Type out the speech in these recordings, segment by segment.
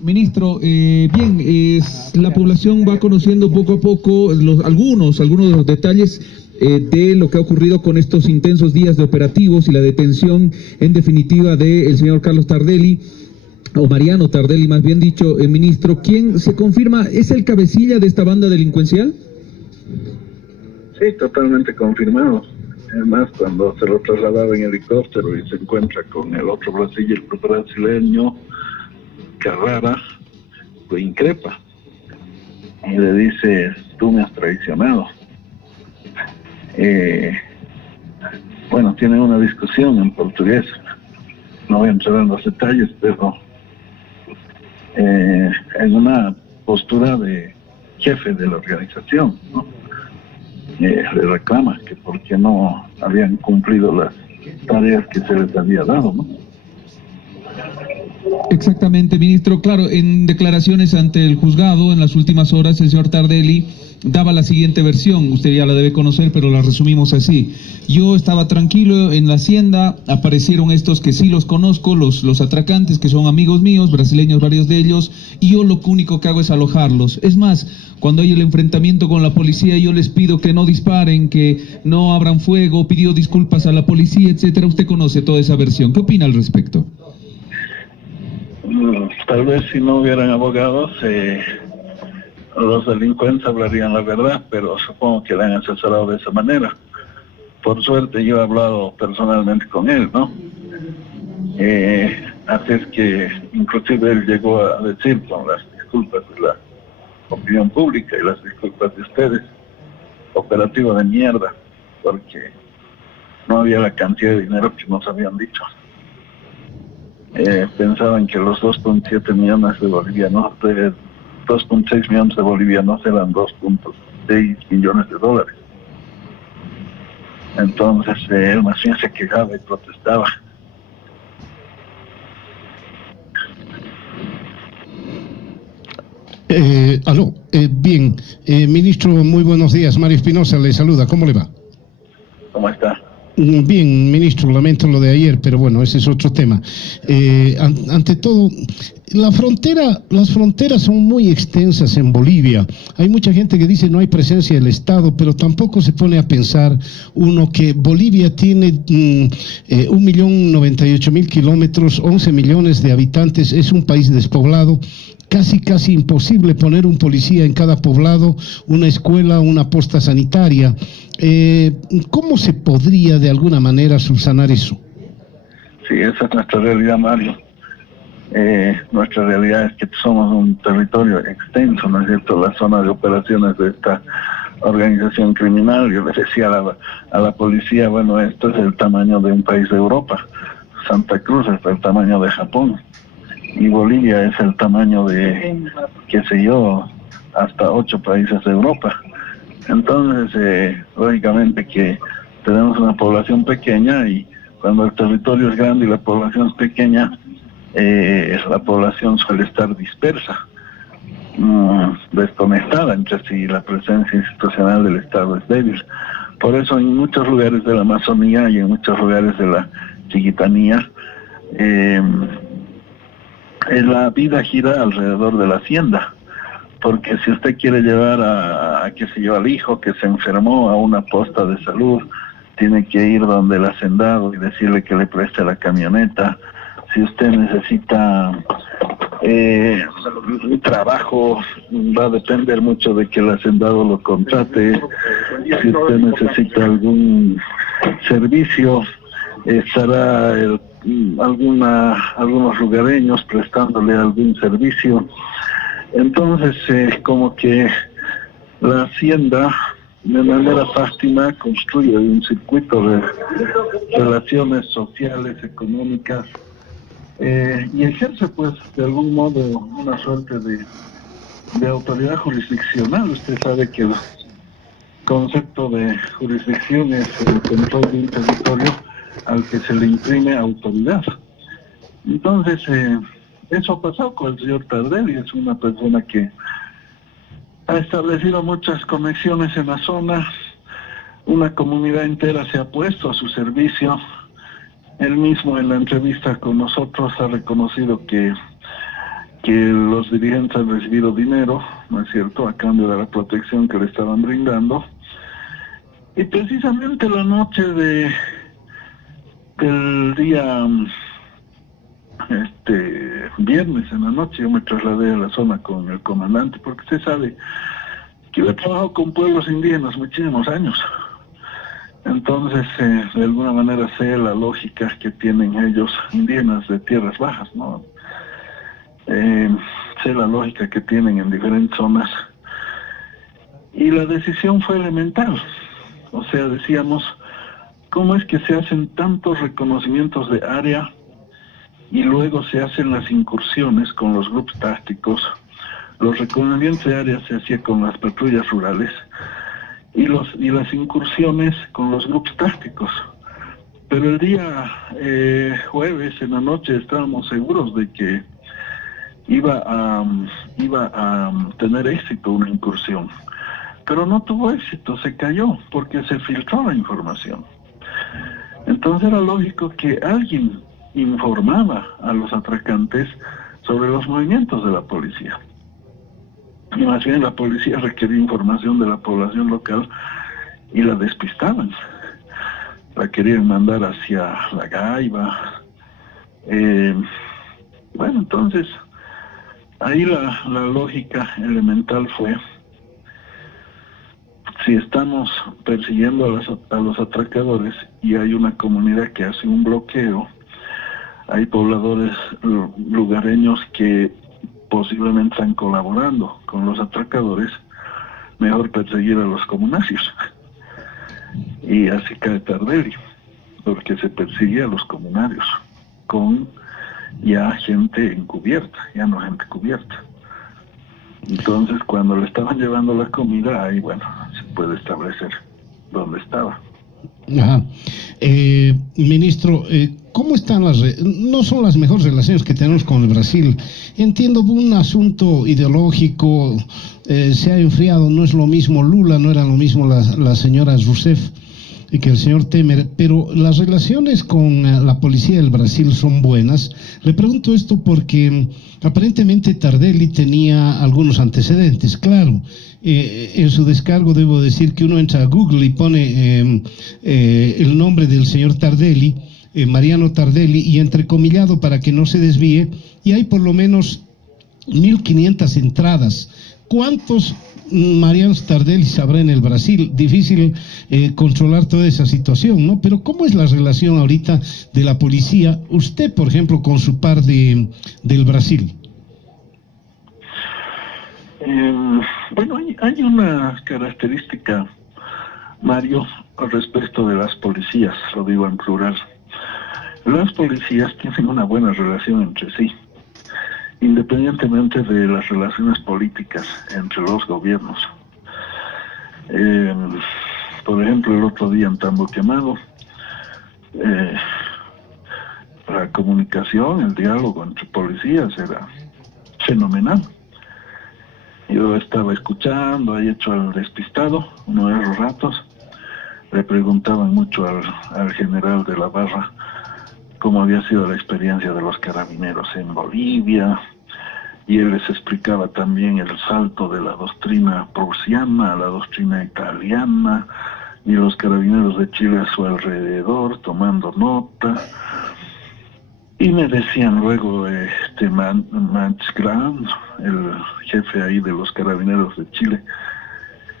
Ministro, la población va conociendo poco a poco algunos de los detalles de lo que ha ocurrido con estos intensos días de operativos y la detención, en definitiva, del señor Carlos Tardelli, o Mariano Tardelli, más bien dicho, ministro. ¿Quién se confirma es el cabecilla de esta banda delincuencial? Sí, totalmente confirmado. Además, cuando se lo trasladaba en helicóptero y se encuentra con el otro brasileño, Carrara, lo increpa y le dice: tú me has traicionado. Bueno, tienen una discusión en portugués, no voy a entrar en los detalles, pero en una postura de jefe de la organización, ¿no? Le reclama que por qué no habían cumplido las tareas que se les había dado, ¿no? Exactamente, ministro. Claro, en declaraciones ante el juzgado en las últimas horas, el señor Tardelli daba la siguiente versión. Usted ya la debe conocer, pero la resumimos así. Yo estaba tranquilo en la hacienda, aparecieron estos que sí los conozco, los atracantes, que son amigos míos, brasileños varios de ellos, y yo lo único que hago es alojarlos. Es más, cuando hay el enfrentamiento con la policía, yo les pido que no disparen, que no abran fuego, pidió disculpas a la policía, etcétera. Usted conoce toda esa versión. ¿Qué opina al respecto? Tal vez si no hubieran abogados, los delincuentes hablarían la verdad, pero supongo que le han asesorado de esa manera. Por suerte yo he hablado personalmente con él, ¿no? Así es que inclusive él llegó a decir, con las disculpas de la opinión pública y las disculpas de ustedes, operativo de mierda, porque no había la cantidad de dinero que nos habían dicho. Pensaban que los 2.7 millones de bolivianos, 2.6 millones de bolivianos eran 2.6 millones de dólares. Entonces él más bien se quejaba y protestaba. Aló, bien, ministro, muy buenos días. Mario Espinosa le saluda, ¿cómo le va? ¿Cómo está? Bien, ministro, lamento lo de ayer, pero bueno, ese es otro tema. Ante todo, las fronteras son muy extensas en Bolivia. Hay mucha gente que dice no hay presencia del Estado, pero tampoco se pone a pensar uno que Bolivia tiene 1.098.000 kilómetros, 11 millones de habitantes, es un país despoblado. Casi imposible poner un policía en cada poblado, una escuela, una posta sanitaria. ¿Cómo se podría de alguna manera subsanar eso? Sí, esa es nuestra realidad, Mario. Nuestra realidad es que somos un territorio extenso, ¿no es cierto? La zona de operaciones de esta organización criminal. Yo le decía a la policía, bueno, esto es el tamaño de un país de Europa. Santa Cruz es el tamaño de Japón. Y Bolivia es el tamaño de, qué sé yo, hasta 8 países de Europa. Entonces, lógicamente que tenemos una población pequeña y cuando el territorio es grande y la población es pequeña, la población suele estar dispersa, desconectada entre sí, la presencia institucional del Estado es débil. Por eso en muchos lugares de la Amazonía y en muchos lugares de la Chiquitanía, la vida gira alrededor de la hacienda, porque si usted quiere llevar qué sé yo, al hijo que se enfermó a una posta de salud, tiene que ir donde el hacendado y decirle que le preste la camioneta. Si usted necesita un trabajo, va a depender mucho de que el hacendado lo contrate. Si usted necesita algún servicio, estará algunos lugareños prestándole algún servicio. Entonces, como que la hacienda, de manera fáctima, construye un circuito de relaciones sociales, económicas, y ejerce, pues, de algún modo, una suerte de autoridad jurisdiccional. Usted sabe que el concepto de jurisdicción es el control de un territorio al que se le imprime autoridad. Entonces, eso ha pasado con el señor Tardelli. Es una persona que ha establecido muchas conexiones en la zona, una comunidad entera se ha puesto a su servicio. Él mismo en la entrevista con nosotros ha reconocido que que los dirigentes han recibido dinero, ¿no es cierto?, a cambio de la protección que le estaban brindando. Y precisamente la noche del día viernes en la noche yo me trasladé a la zona con el comandante, porque usted sabe que yo he trabajado con pueblos indígenas muchísimos años. Entonces, de alguna manera sé la lógica que tienen ellos, indígenas de tierras bajas, ¿no? Sé la lógica que tienen en diferentes zonas. Y la decisión fue elemental. O sea, decíamos, ¿cómo es que se hacen tantos reconocimientos de área y luego se hacen las incursiones con los grupos tácticos? Los reconocimientos de área se hacían con las patrullas rurales y las incursiones con los grupos tácticos. Pero el día jueves en la noche estábamos seguros de que iba a tener éxito una incursión. Pero no tuvo éxito, se cayó porque se filtró la información. Entonces era lógico que alguien informaba a los atracantes sobre los movimientos de la policía. Y más bien la policía requería información de la población local y la despistaban. La querían mandar hacia La Gaiba. Bueno, entonces ahí la lógica elemental fue: si estamos persiguiendo a los atracadores y hay una comunidad que hace un bloqueo, hay pobladores lugareños que posiblemente están colaborando con los atracadores, mejor perseguir a los comunarios. Y así cae Tardelli, porque se persigue a los comunarios con ya gente encubierta, ya no gente cubierta. Entonces, cuando le estaban llevando la comida, ahí, bueno, se puede establecer dónde estaba. Ajá. Ministro, ¿cómo están no son las mejores relaciones que tenemos con el Brasil? Entiendo un asunto ideológico, se ha enfriado, no es lo mismo Lula, no era lo mismo la señora Rousseff y que el señor Temer, pero las relaciones con la policía del Brasil son buenas. Le pregunto esto porque aparentemente Tardelli tenía algunos antecedentes. Claro, en su descargo debo decir que uno entra a Google y pone el nombre del señor Tardelli, Mariano Tardelli, y entrecomillado para que no se desvíe, y hay por lo menos 1.500 entradas. ¿Cuántos Marianos Tardelli habrá en el Brasil? Difícil controlar toda esa situación, ¿no? Pero ¿cómo es la relación ahorita de la policía, usted, por ejemplo, con su par del Brasil? Bueno, hay una característica, Mario, respecto de las policías, lo digo en plural. Las policías tienen una buena relación entre sí, independientemente de las relaciones políticas entre los gobiernos. Por ejemplo, el otro día en Tambo Quemado, la comunicación, el diálogo entre policías era fenomenal. Yo estaba escuchando, ahí hecho al despistado, uno de los ratos, le preguntaban mucho al general de la Barra cómo había sido la experiencia de los carabineros en Bolivia, y él les explicaba también el salto de la doctrina prusiana a la doctrina italiana, y los carabineros de Chile a su alrededor, tomando nota. Y me decían luego, Manchgrand, el jefe ahí de los carabineros de Chile,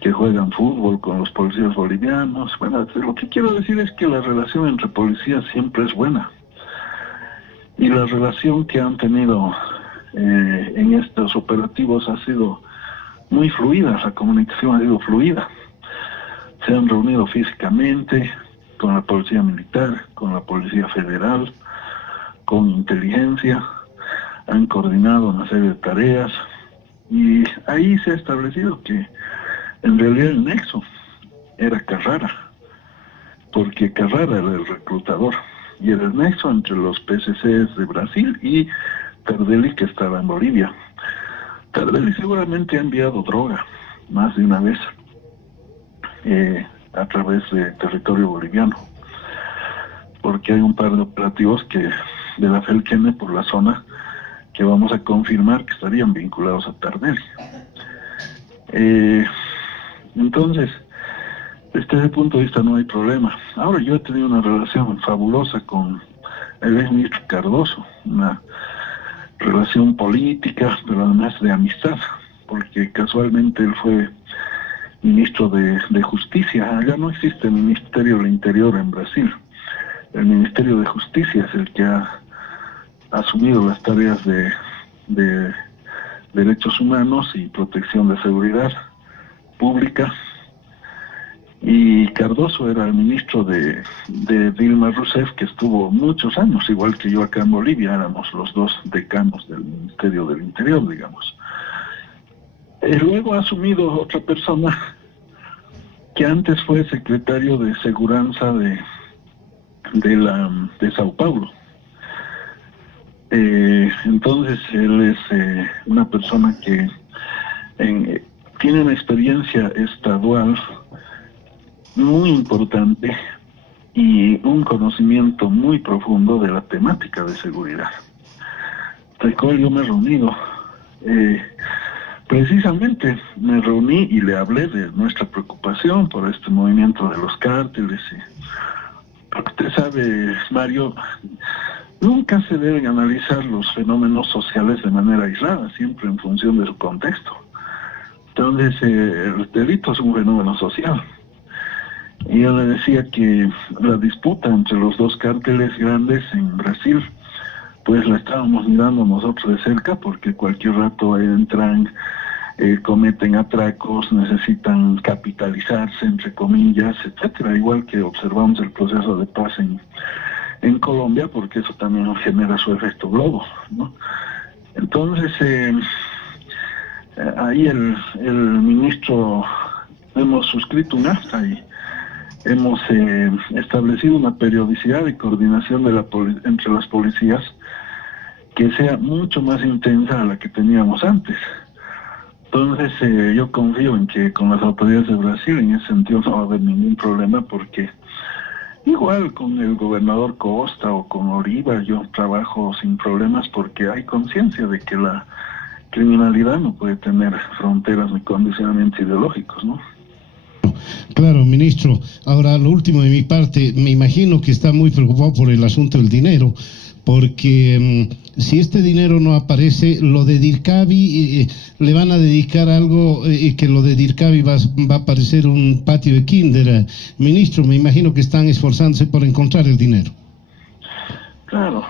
que juegan fútbol con los policías bolivianos. Bueno, lo que quiero decir es que la relación entre policías siempre es buena. Y la relación que han tenido en estos operativos ha sido muy fluida, la comunicación ha sido fluida. Se han reunido físicamente con la policía militar, con la policía federal, con inteligencia, han coordinado una serie de tareas, y ahí se ha establecido que en realidad el nexo era Carrara, porque Carrara era el reclutador, y era el nexo entre los PCCs de Brasil y Tardelli, que estaba en Bolivia. Tardelli seguramente ha enviado droga más de una vez a través de territorio boliviano, porque hay un par de operativos de la Felkene por la zona que vamos a confirmar que estarían vinculados a Tardelli. Entonces, desde ese punto de vista no hay problema. Ahora, yo he tenido una relación fabulosa con el exministro Cardoso, una relación política, pero además de amistad, porque casualmente él fue ministro de Justicia. Allá no existe el Ministerio del Interior en Brasil. El Ministerio de Justicia es el que ha asumido las tareas de derechos humanos y protección de seguridad pública. Y Cardoso era el ministro de Dilma Rousseff, que estuvo muchos años, igual que yo acá en Bolivia, éramos los dos decanos del Ministerio del Interior, digamos. Luego ha asumido otra persona que antes fue secretario de Seguranza de Sao Paulo. Entonces él es una persona que tiene una experiencia estadual muy importante y un conocimiento muy profundo de la temática de seguridad, del cual yo me he reunido. Precisamente me reuní y le hablé de nuestra preocupación por este movimiento de los cárteles. Porque usted sabe, Mario, nunca se deben analizar los fenómenos sociales de manera aislada, siempre en función de su contexto. Entonces, el delito es un fenómeno social. Y yo le decía que la disputa entre los dos cárteles grandes en Brasil, pues la estábamos mirando nosotros de cerca, porque cualquier rato entran, cometen atracos, necesitan capitalizarse, entre comillas, etcétera. Igual que observamos el proceso de paz en Colombia, porque eso también genera su efecto globo, ¿no? Entonces, ahí el ministro, hemos suscrito un acta y hemos establecido una periodicidad de coordinación entre las policías que sea mucho más intensa a la que teníamos antes. Entonces, yo confío en que con las autoridades de Brasil en ese sentido no va a haber ningún problema, porque igual con el gobernador Costa o con Oliva yo trabajo sin problemas, porque hay conciencia de que la criminalidad no puede tener fronteras ni condicionamientos ideológicos, ¿no? Claro, ministro. Ahora, lo último de mi parte, me imagino que está muy preocupado por el asunto del dinero, porque si este dinero no aparece, lo de Dirkavi, le van a dedicar algo y que lo de Dirkavi va a parecer un patio de kinder. Ministro, me imagino que están esforzándose por encontrar el dinero. Claro.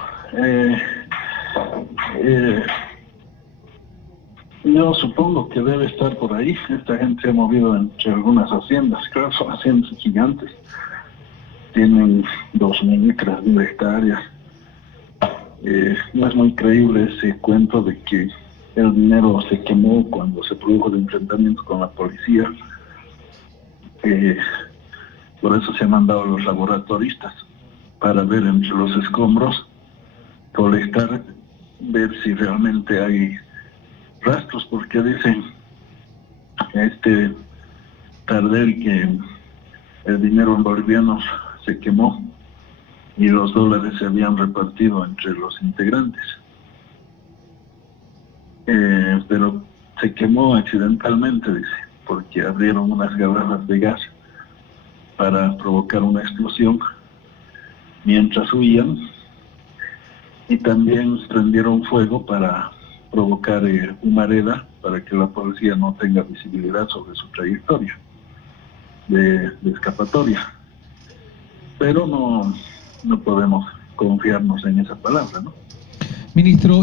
Yo supongo que debe estar por ahí. Esta gente se ha movido entre algunas haciendas. Claro, son haciendas gigantes. Tienen 2.000 hectáreas. No es muy creíble ese cuento de que el dinero se quemó cuando se produjo el enfrentamiento con la policía. Por eso se han mandado los laboratoristas para ver entre los escombros, colectar, ver si realmente hay rastros, porque dicen Tardelli que el dinero en bolivianos se quemó y los dólares se habían repartido entre los integrantes, pero se quemó accidentalmente, dice, porque abrieron unas garrafas de gas para provocar una explosión mientras huían, y también prendieron fuego para provocar humareda para que la policía no tenga visibilidad sobre su trayectoria de escapatoria. Pero no podemos confiarnos en esa palabra, ¿no? Ministro,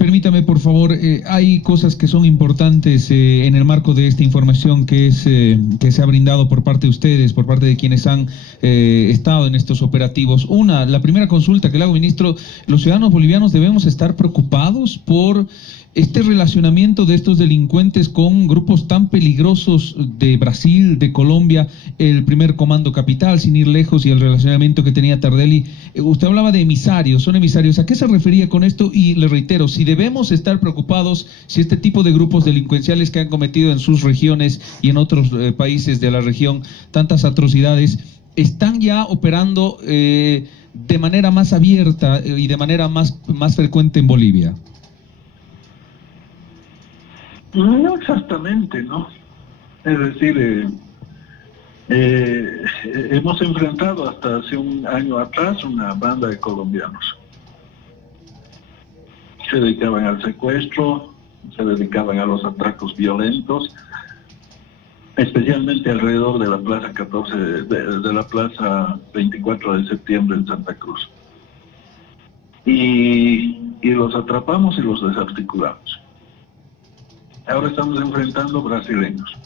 permítame por favor, hay cosas que son importantes en el marco de esta información que se ha brindado por parte de ustedes, por parte de quienes han estado en estos operativos. La primera consulta que le hago, ministro, los ciudadanos bolivianos debemos estar preocupados por este relacionamiento de estos delincuentes con grupos tan peligrosos de Brasil, de Colombia, el primer comando capital, sin ir lejos, y el relacionamiento que tenía Tardelli. Usted hablaba de emisarios, son emisarios. ¿A qué se refería con esto? Y le reitero, si debemos estar preocupados, si este tipo de grupos delincuenciales que han cometido en sus regiones y en otros países de la región tantas atrocidades, están ya operando de manera más abierta y de manera más frecuente en Bolivia. No exactamente, ¿no? Es decir, hemos enfrentado hasta hace un año atrás una banda de colombianos. Se dedicaban al secuestro, se dedicaban a los atracos violentos, especialmente alrededor de la plaza 14, de la plaza 24 de septiembre en Santa Cruz. Y los atrapamos y los desarticulamos. Ahora estamos enfrentando brasileños,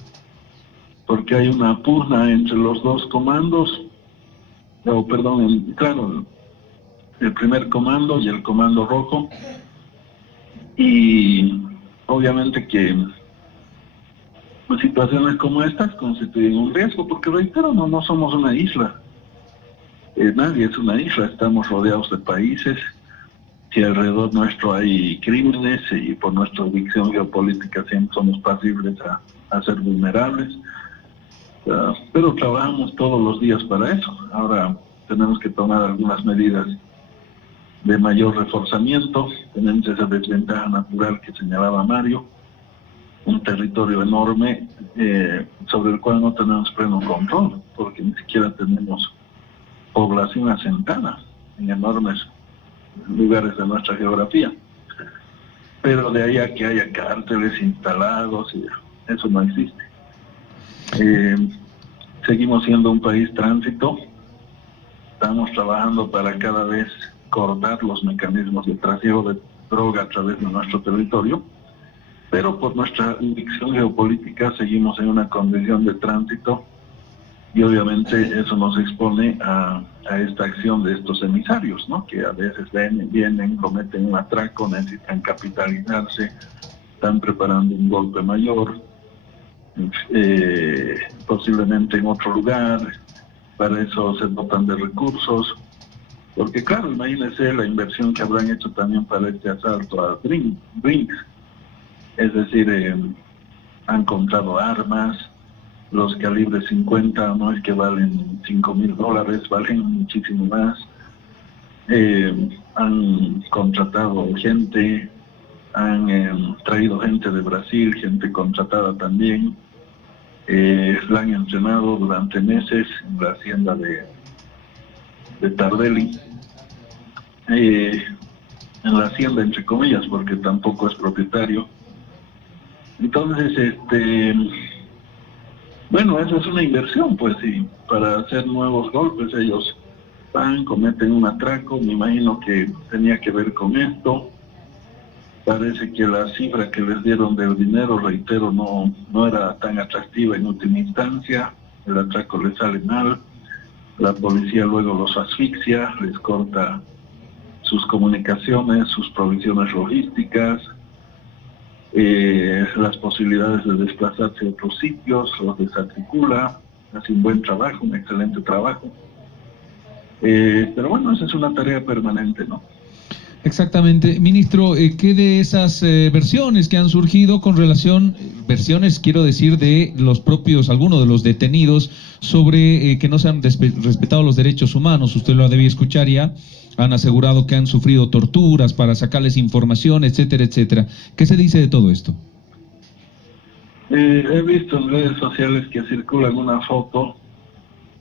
porque hay una pugna entre los dos comandos, claro, el primer comando y el comando rojo, y obviamente que situaciones como estas constituyen un riesgo, porque reitero, no somos una isla, nadie es una isla, estamos rodeados de países, que alrededor nuestro hay crímenes y por nuestra ubicación geopolítica siempre somos pasibles a ser vulnerables, pero trabajamos todos los días para eso. Ahora tenemos que tomar algunas medidas de mayor reforzamiento, tenemos esa desventaja natural que señalaba Mario, un territorio enorme sobre el cual no tenemos pleno control, porque ni siquiera tenemos población asentada en enormes lugares de nuestra geografía, pero de ahí a que haya cárteles instalados, y eso no existe. Seguimos siendo un país tránsito, estamos trabajando para cada vez cortar los mecanismos de trasiego de droga a través de nuestro territorio, pero por nuestra ubicación geopolítica seguimos en una condición de tránsito y obviamente eso nos expone a esta acción de estos emisarios, ¿no? Que a veces vienen, cometen un atraco, necesitan capitalizarse, están preparando un golpe mayor, posiblemente en otro lugar, para eso se dotan de recursos, porque claro, imagínense la inversión que habrán hecho también para este asalto a Brinks, es decir, han comprado armas, los calibres 50 no es que valen $5,000, valen muchísimo más, han contratado gente, han traído gente de Brasil, gente contratada también, la han entrenado durante meses en la hacienda de Tardelli, en la hacienda entre comillas, porque tampoco es propietario. Entonces, bueno, eso es una inversión, pues sí, para hacer nuevos golpes. Ellos van, cometen un atraco, me imagino que tenía que ver con esto. Parece que la cifra que les dieron del dinero, reitero, no era tan atractiva en última instancia. El atraco les sale mal, la policía luego los asfixia, les corta sus comunicaciones, sus provisiones logísticas, las posibilidades de desplazarse a otros sitios, los desarticula, hace un buen trabajo, un excelente trabajo. Pero bueno, esa es una tarea permanente, ¿no? Exactamente. Ministro, ¿qué de esas versiones que han surgido con relación, versiones quiero decir de los propios, algunos de los detenidos, sobre que no se han respetado los derechos humanos? Usted lo debía escuchar ya. Han asegurado que han sufrido torturas para sacarles información, etcétera, etcétera. ¿Qué se dice de todo esto? He visto en redes sociales que circulan una foto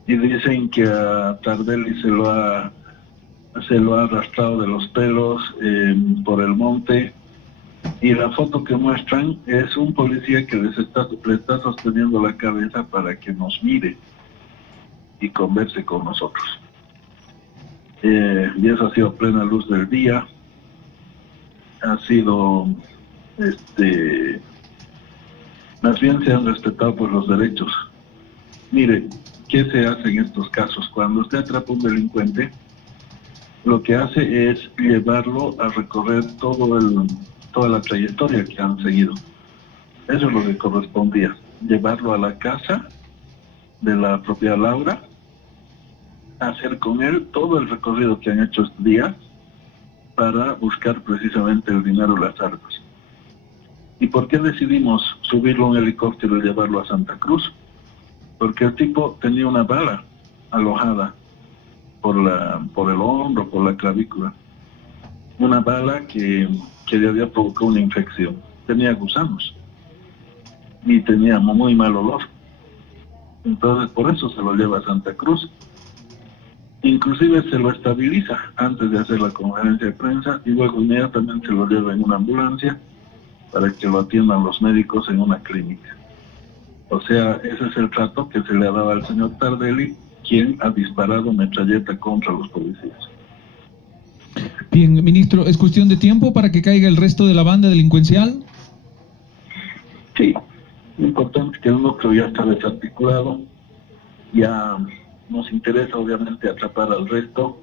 y dicen que a Tardelli se lo ha arrastrado de los pelos por el monte, y la foto que muestran es un policía que le está sosteniendo la cabeza para que nos mire y converse con nosotros. Y eso ha sido plena luz del día, ha sido, más bien se han respetado pues los derechos. Mire, ¿qué se hace en estos casos? Cuando usted atrapa a un delincuente, lo que hace es llevarlo a recorrer toda la trayectoria que han seguido. Eso es lo que correspondía, llevarlo a la casa de la propia Laura, hacer con él todo el recorrido que han hecho este día para buscar precisamente el dinero y las armas. ¿Y por qué decidimos subirlo a un helicóptero y llevarlo a Santa Cruz? Porque el tipo tenía una bala alojada por el hombro, por la clavícula. Una bala que le había provocado una infección. Tenía gusanos. y tenía muy mal olor. Entonces por eso se lo lleva a Santa Cruz. Inclusive se lo estabiliza antes de hacer la conferencia de prensa y luego inmediatamente se lo lleva en una ambulancia para que lo atiendan los médicos en una clínica. O sea, ese es el trato que se le ha dado al señor Tardelli, quien ha disparado metralleta contra los policías. Bien, ministro, ¿es cuestión de tiempo para que caiga el resto de la banda delincuencial? Sí, lo importante es que el núcleo ya está desarticulado, ya nos interesa obviamente atrapar al resto,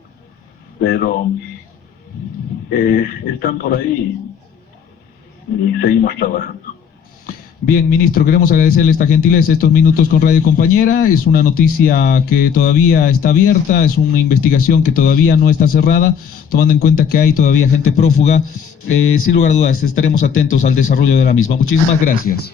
pero están por ahí y seguimos trabajando. Bien, ministro, queremos agradecerle esta gentileza, estos minutos con Radio Compañera. Es una noticia que todavía está abierta, es una investigación que todavía no está cerrada, tomando en cuenta que hay todavía gente prófuga. Sin lugar a dudas, estaremos atentos al desarrollo de la misma. Muchísimas gracias.